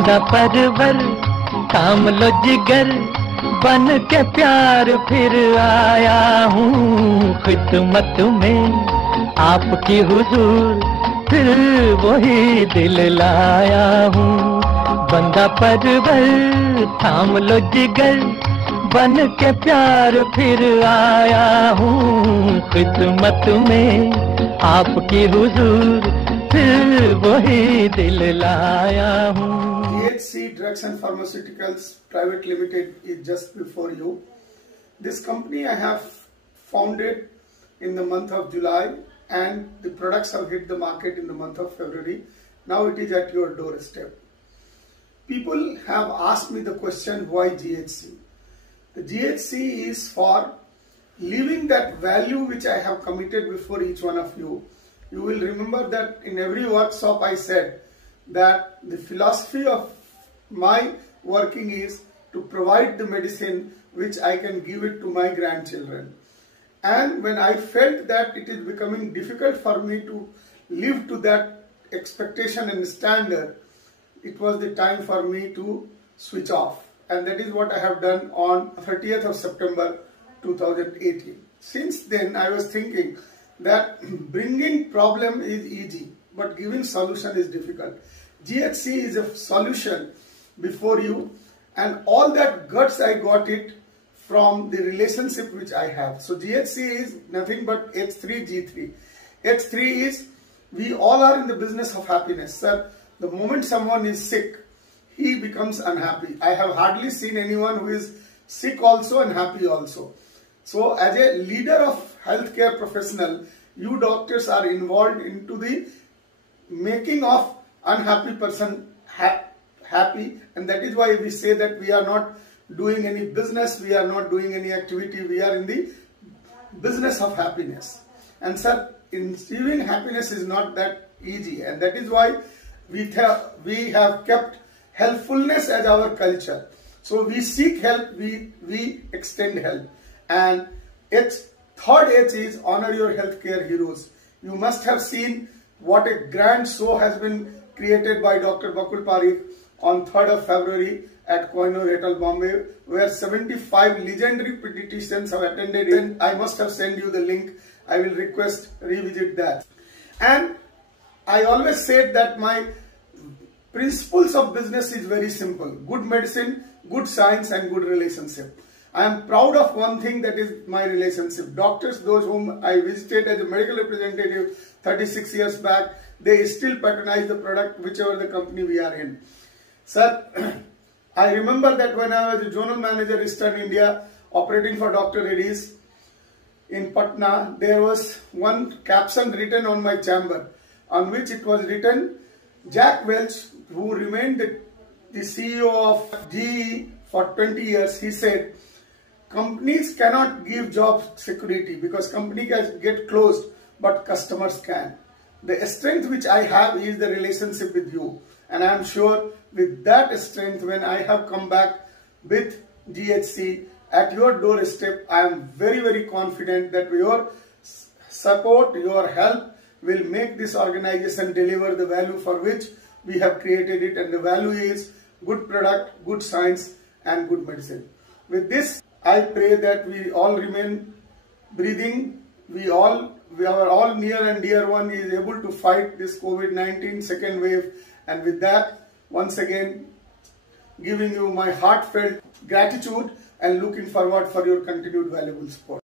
बंदा परवर काम लो जिगर, बन के प्यार फिर आया हूँ खिदमत में आपकी हुजूर, फिर वही दिल लाया हूँ। बंदा परवर थाम लो जिगर, बन के प्यार फिर आया हूँ खिदमत में आपकी हुजूर, फिर वही दिल लाया हूँ। GHC Drugs and Pharmaceuticals Private Limited is just before you. This company I have founded in the month of July, and the products have hit the market in the month of February. Now it is at your doorstep. People have asked me the question, why GHC? The GHC is for leaving that value which I have committed before each one of you. You will remember that in every workshop I said that the philosophy of my working is to provide the medicine which I can give it to my grandchildren. And when I felt that it is becoming difficult for me to live to that expectation and standard, it was the time for me to switch off. And that is what I have done on 30th of September 2018. Since then I was thinking that bringing problem is easy, but giving solution is difficult. GHC is a solution before you, and all that guts I got it from the relationship which I have. So GHC is nothing but H3G3. H3 is, we all are in the business of happiness. Sir, the moment someone is sick, he becomes unhappy. I have hardly seen anyone who is sick also and happy also. So as a leader of healthcare professional, you doctors are involved into the making of unhappy person happy, and that is why we say that we are not doing any business, we are not doing any activity, we are in the business of happiness. And sir, achieving happiness is not that easy, and that is why we have kept helpfulness as our culture. So we seek help, we extend help. And third H is honor your healthcare heroes. You must have seen what a grand show has been created by Dr. Bakul Parikh on 3rd of February at Kohinoor Hotel, Bombay, where 75 legendary pediatricians have attended, and I must have sent you the link. I will request revisit that. And I always said that my principles of business is very simple: good medicine, good science, and good relationship. I am proud of one thing, that is my relationship. Doctors, those whom I visited as a medical representative 36 years back, they still patronize the product whichever the company we are in. Sir, I remember that when I was a zonal manager Eastern India operating for Dr. Reddy's in Patna, there was one caption written on my chamber on which it was written, Jack Welch, who remained the CEO of GE for 20 years, he said, companies cannot give job security because company can get closed, but customers can. The strength which I have is the relationship with you, and I am sure with that strength, when I have come back with GHC at your doorstep, I am very, very confident that your support, your help will make this organization deliver the value for which we have created it, and the value is good product, good science, and good medicine. With this, I pray that we all remain breathing. Our all near and dear one is able to fight this COVID-19 second wave, and with that, once again, giving you my heartfelt gratitude and looking forward for your continued valuable support.